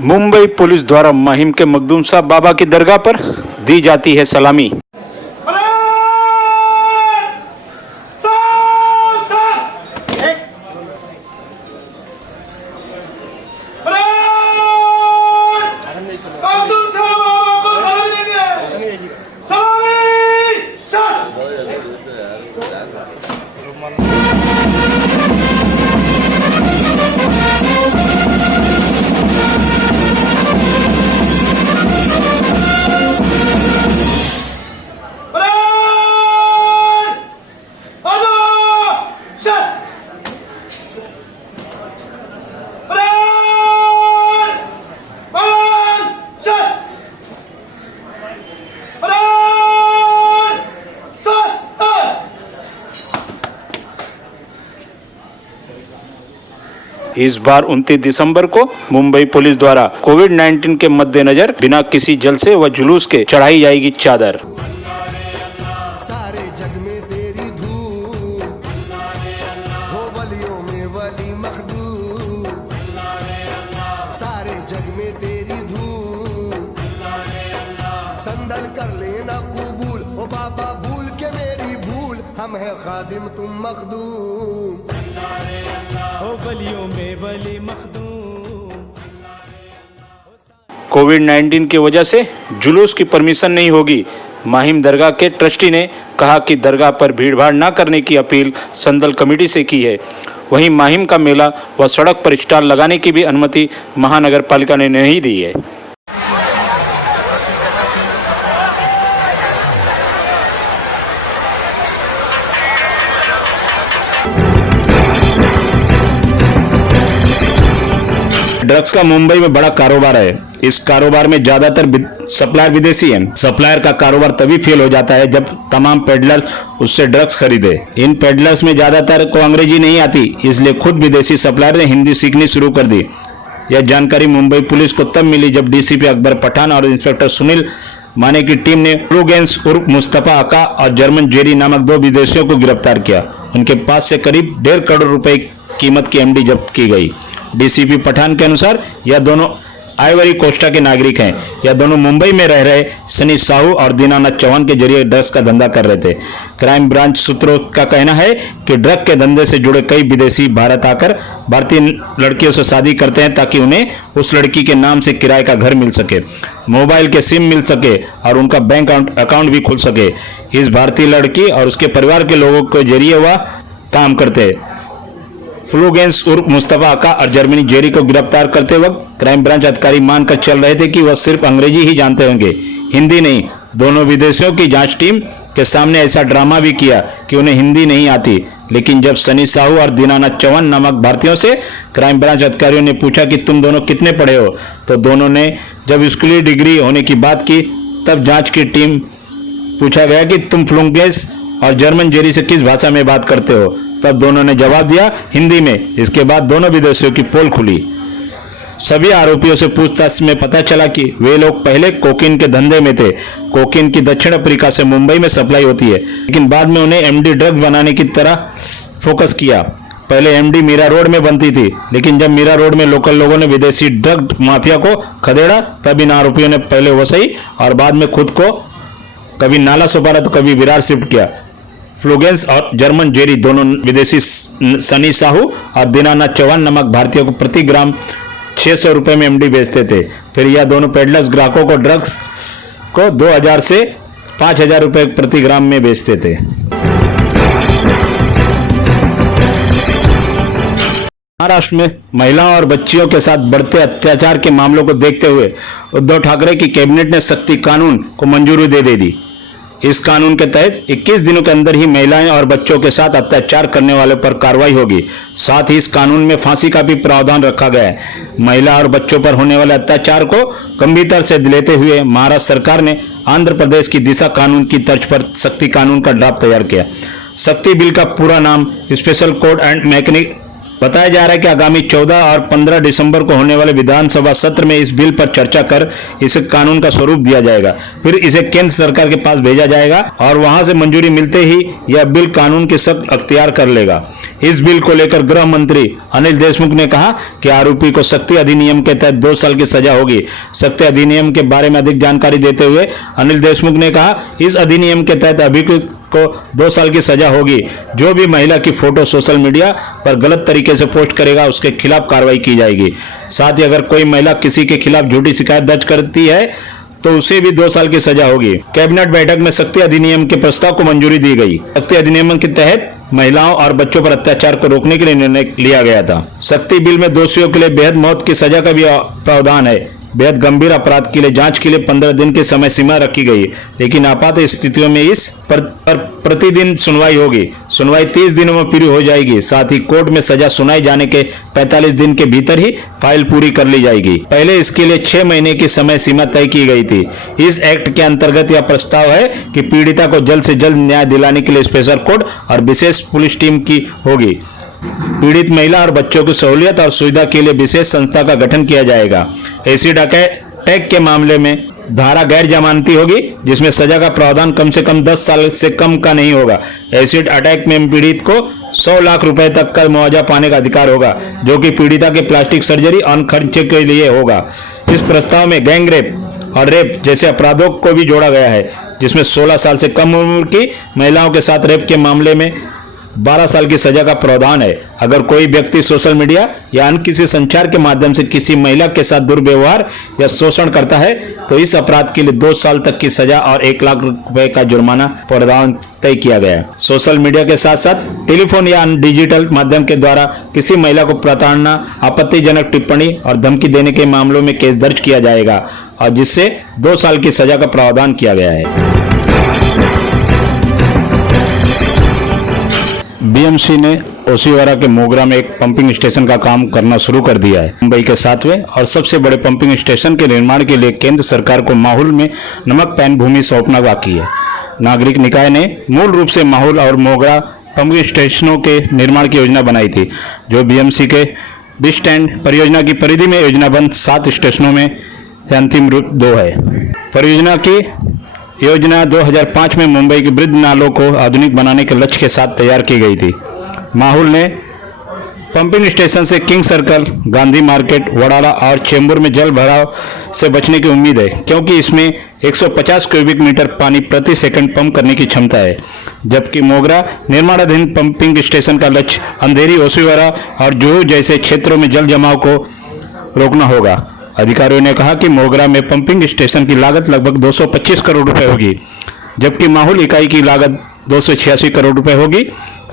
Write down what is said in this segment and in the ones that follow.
Mumbai police द्वारा माहिम के मखदूम साहब बाबा की दरगाह पर दी जाती है सलामी। इस बार 29 दिसंबर को मुंबई पुलिस द्वारा कोविड-19 के मद्देनजर बिना किसी जलसे व जुलूस के चढ़ाई जाएगी चादर। सारे जग में तेरी धूम हो, वलियों में वली मखदूम। सारे जग में तेरी धूम, संदल कर लेना कबूल। ओ बाबा भूल के मेरी भूल, हम है खादिम तुम मखदूम। कोविड-19 की वजह से जुलूस की परमिशन नहीं होगी। माहिम दरगाह के ट्रस्टी ने कहा कि दरगाह पर भीड़भाड़ न करने की अपील संदल कमेटी से की है। वहीं माहिम का मेला व सड़क पर स्टॉल लगाने की भी अनुमति महानगर पालिका ने नहीं दी है। ड्रग्स का मुंबई में बड़ा कारोबार है। इस कारोबार में ज्यादातर सप्लायर विदेशी हैं। सप्लायर का कारोबार तभी फेल हो जाता है जब तमाम पेडलर्स उससे ड्रग्स खरीदे। इन पेडलर्स में ज्यादातर को अंग्रेजी नहीं आती, इसलिए खुद विदेशी सप्लायर ने हिंदी सीखनी शुरू कर दी। यह जानकारी मुंबई पुलिस को तब मिली जब डीसीपी अकबर पठान और इंस्पेक्टर सुनील माने की टीम ने फ्लूगेंस उर्फ मुस्तफा अका और जर्मन जेरी नामक 2 विदेशियों को गिरफ्तार किया। उनके पास से करीब 1.5 करोड़ रुपए कीमत की एमडी जब्त की गई। डीसीपी पठान के अनुसार यह दोनों आइवरी कोस्टा के नागरिक हैं। यह दोनों मुंबई में रह रहे सनी साहू और दीनानाथ चौहान के जरिए ड्रग्स का धंधा कर रहे थे। क्राइम ब्रांच सूत्रों का कहना है कि ड्रग के धंधे से जुड़े कई विदेशी भारत आकर भारतीय लड़कियों से शादी करते हैं ताकि उन्हें उस लड़की के नाम से किराए का घर मिल सके, मोबाइल के सिम मिल सके और उनका बैंक अकाउंट भी खुल सके। इस भारतीय लड़की और उसके परिवार के लोगों के जरिए वह काम करते। फ्लूगेंस उर्फ मुस्तफा अका और जर्मनी जेरी को गिरफ्तार करते वक्त क्राइम ब्रांच अधिकारी मानकर चल रहे थे कि वह सिर्फ अंग्रेजी ही जानते होंगे, हिंदी नहीं। दोनों विदेशियों की जांच टीम के सामने ऐसा ड्रामा भी किया कि उन्हें हिंदी नहीं आती। लेकिन जब सनी साहू और दीनानाथ चौहान नामक भारतीयों से क्राइम ब्रांच अधिकारियों ने पूछा कि तुम दोनों कितने पढ़े हो, तो दोनों ने जब स्कूली डिग्री होने की बात की, तब जांच की टीम पूछा गया कि तुम फ्लूगेंस और जर्मन जेरी से किस भाषा में बात करते हो, तब दोनों ने जवाब दिया हिंदी में। इसके बाद दोनों विदेशियों की पोल खुली। सभी आरोपियों से पूछताछ में पता चला कि वे लोग पहले कोकीन के धंधे में थे। कोकीन की दक्षिण अफ्रीका से मुंबई में सप्लाई होती है, लेकिन बाद में उन्हें एमडी ड्रग बनाने की तरह फोकस किया। पहले एमडी मीरा रोड में बनती थी, लेकिन जब मीरा रोड में लोकल लोगों ने विदेशी ड्रग माफिया को खदेड़ा, तब इन आरोपियों ने पहले वसई और बाद में खुद को कभी नाला सुपारा तो कभी विरार शिफ्ट किया। फ्लूगेंस और जर्मन जेरी दोनों विदेशी सनी साहू और दीनानाथ चौहान नामक भारतीयों को प्रति ग्राम 600 रुपए में एमडी बेचते थे। फिर यह दोनों पेडलर्स ग्राहकों को ड्रग्स को 2000 से 5000 रुपए प्रति ग्राम में बेचते थे। महाराष्ट्र में महिलाओं और बच्चियों के साथ बढ़ते अत्याचार के मामलों को देखते हुए उद्धव ठाकरे की कैबिनेट ने सख्ती कानून को मंजूरी दे दी। इस कानून के तहत 21 दिनों के अंदर ही महिलाएं और बच्चों के साथ अत्याचार करने वाले पर कार्रवाई होगी। साथ ही इस कानून में फांसी का भी प्रावधान रखा गया है। महिला और बच्चों पर होने वाले अत्याचार को गंभीरता से लेते हुए महाराष्ट्र सरकार ने आंध्र प्रदेश की दिशा कानून की तर्ज पर सख्ती कानून का ड्राफ्ट तैयार किया। सख्ती बिल का पूरा नाम स्पेशल कोड एंड बताया जा रहा है कि आगामी 14 और 15 दिसंबर को होने वाले विधानसभा सत्र में इस बिल पर चर्चा कर इसे कानून का स्वरूप दिया जाएगा। फिर इसे केंद्र सरकार के पास भेजा जाएगा और वहां से मंजूरी मिलते ही यह बिल कानून के सख्त अख्तियार कर लेगा। इस बिल को लेकर गृह मंत्री अनिल देशमुख ने कहा कि आरोपी को शक्ति अधिनियम के तहत 2 साल की सजा होगी। शक्ति अधिनियम के बारे में अधिक जानकारी देते हुए अनिल देशमुख ने कहा, इस अधिनियम के तहत अभियुक्त को 2 साल की सजा होगी। जो भी महिला की फोटो सोशल मीडिया पर गलत तरीके से पोस्ट करेगा उसके खिलाफ कार्रवाई की जाएगी। साथ ही अगर कोई महिला किसी के खिलाफ झूठी शिकायत दर्ज करती है तो उसे भी 2 साल की सजा होगी। कैबिनेट बैठक में शक्ति अधिनियम के प्रस्ताव को मंजूरी दी गई। शक्ति अधिनियम के तहत महिलाओं और बच्चों पर अत्याचार को रोकने के लिए निर्णय लिया गया था। शक्ति बिल में दोषियों के लिए बेहद मौत की सजा का भी प्रावधान है। बेहद गंभीर अपराध के लिए जांच के लिए 15 दिन की समय सीमा रखी गई, लेकिन आपात स्थितियों में इस पर प्रतिदिन सुनवाई होगी। सुनवाई 30 दिनों में पूरी हो जाएगी। साथ ही कोर्ट में सजा सुनाई जाने के 45 दिन के भीतर ही फाइल पूरी कर ली जाएगी। पहले इसके लिए 6 महीने की समय सीमा तय की गई थी। इस एक्ट के अंतर्गत यह प्रस्ताव है कि पीड़िता को जल्द से जल्द न्याय दिलाने के लिए स्पेशल कोर्ट और विशेष पुलिस टीम की होगी। पीड़ित महिला और बच्चों की सहूलियत और सुविधा के लिए विशेष संस्था का गठन किया जाएगा। एसिड अटैक के मामले में धारा गैर जमानती होगी, जिसमें सजा का प्रावधान कम से कम 10 साल से कम का नहीं होगा। एसिड अटैक में पीड़ित को 100 लाख रुपए तक का मुआवजा पाने का अधिकार होगा, जो कि पीड़िता के प्लास्टिक सर्जरी और खर्चे के लिए होगा। इस प्रस्ताव में गैंग रेप और रेप जैसे अपराधों को भी जोड़ा गया है, जिसमें 16 साल से कम उम्र की महिलाओं के साथ रेप के मामले में 12 साल की सजा का प्रावधान है। अगर कोई व्यक्ति सोशल मीडिया या अन्य किसी संचार के माध्यम से किसी महिला के साथ दुर्व्यवहार या शोषण करता है तो इस अपराध के लिए 2 साल तक की सजा और 1 लाख रुपए का जुर्माना प्रावधान तय किया गया है। सोशल मीडिया के साथ साथ टेलीफोन या अन्य डिजिटल माध्यम के द्वारा किसी महिला को प्रताड़ना, आपत्तिजनक टिप्पणी और धमकी देने के मामलों में केस दर्ज किया जाएगा और जिससे 2 साल की सजा का प्रावधान किया गया है। बीएमसी ने ओसिवारा के मोगरा में एक पंपिंग स्टेशन का काम करना शुरू कर दिया है। मुंबई के 7वें और सबसे बड़े पंपिंग स्टेशन के निर्माण के लिए केंद्र सरकार को माहौल में नमक पैन भूमि सौंपना बाकी है। नागरिक निकाय ने मूल रूप से माहौल और मोगरा पंपिंग स्टेशनों के निर्माण की योजना बनाई थी, जो बीएमसी के बिग स्टैंड परियोजना की परिधि में योजनाबद्ध 7 स्टेशनों में अंतिम रूप 2 है। परियोजना की योजना 2005 में मुंबई के वृद्ध नालों को आधुनिक बनाने के लक्ष्य के साथ तैयार की गई थी। माहौल ने पंपिंग स्टेशन से king circle, Gandhi market, Wadala और चेंबूर में जल भराव से बचने की उम्मीद है, क्योंकि इसमें 150 क्यूबिक मीटर पानी प्रति सेकंड पंप करने की क्षमता है। जबकि मोगरा निर्माणाधीन पंपिंग स्टेशन का लक्ष्य अंधेरी, ओसिवारा और जुहू जैसे क्षेत्रों में जल जमाव को रोकना होगा। अधिकारियों ने कहा कि मोगरा में पंपिंग स्टेशन की लागत लगभग 225 करोड़ रुपए होगी, जबकि माहौल इकाई की लागत 286 करोड़ रुपए होगी।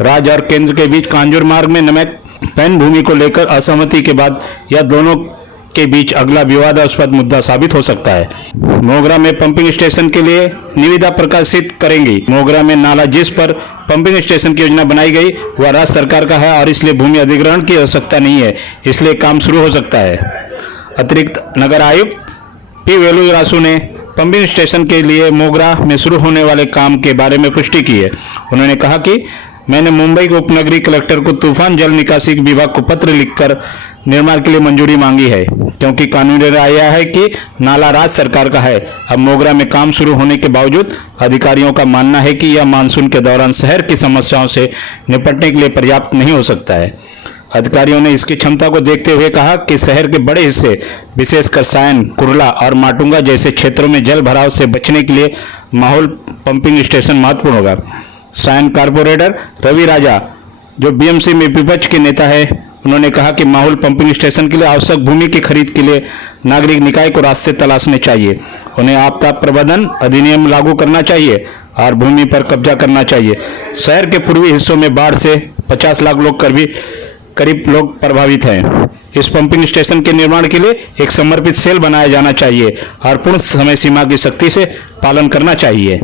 राज्य और केंद्र के बीच कांजूर मार्ग में नमक पैन भूमि को लेकर असहमति के बाद यह दोनों के बीच अगला विवादास्पद मुद्दा साबित हो सकता है। मोगरा में पंपिंग स्टेशन के लिए निविदा प्रकाशित करेंगी। मोगरा में नाला जिस पर पंपिंग स्टेशन की योजना बनाई गई वह राज्य सरकार का है और इसलिए भूमि अधिग्रहण की आवश्यकता नहीं है, इसलिए काम शुरू हो सकता है। अतिरिक्त नगर आयुक्त पी वेलुरासु ने पंपिंग स्टेशन के लिए मोगरा में शुरू होने वाले काम के बारे में पुष्टि की है। उन्होंने कहा कि मैंने मुंबई के उपनगरीय कलेक्टर को तूफान जल निकासी विभाग को पत्र लिखकर निर्माण के लिए मंजूरी मांगी है, क्योंकि कानूनी राय यह है कि नाला राज्य सरकार का है। अब मोगरा में काम शुरू होने के बावजूद अधिकारियों का मानना है कि यह मानसून के दौरान शहर की समस्याओं से निपटने के लिए पर्याप्त नहीं हो सकता है। अधिकारियों ने इसकी क्षमता को देखते हुए कहा कि शहर के बड़े हिस्से, विशेषकर सायन, कुर्ला और माटुंगा जैसे क्षेत्रों में जल भराव से बचने के लिए माहौल पंपिंग स्टेशन महत्वपूर्ण होगा। सायन कारपोरेटर रवि राजा, जो बीएमसी में विपक्ष के नेता है, उन्होंने कहा कि माहौल पंपिंग स्टेशन के लिए आवश्यक भूमि की खरीद के लिए नागरिक निकाय को रास्ते तलाशने चाहिए। उन्हें आपदा प्रबंधन अधिनियम लागू करना चाहिए और भूमि पर कब्जा करना चाहिए। शहर के पूर्वी हिस्सों में बाढ़ से 50 लाख लोग करीब लोग प्रभावित हैं। इस पंपिंग स्टेशन के निर्माण के लिए एक समर्पित सेल बनाया जाना चाहिए और पूर्ण समय सीमा की सख्ती से पालन करना चाहिए।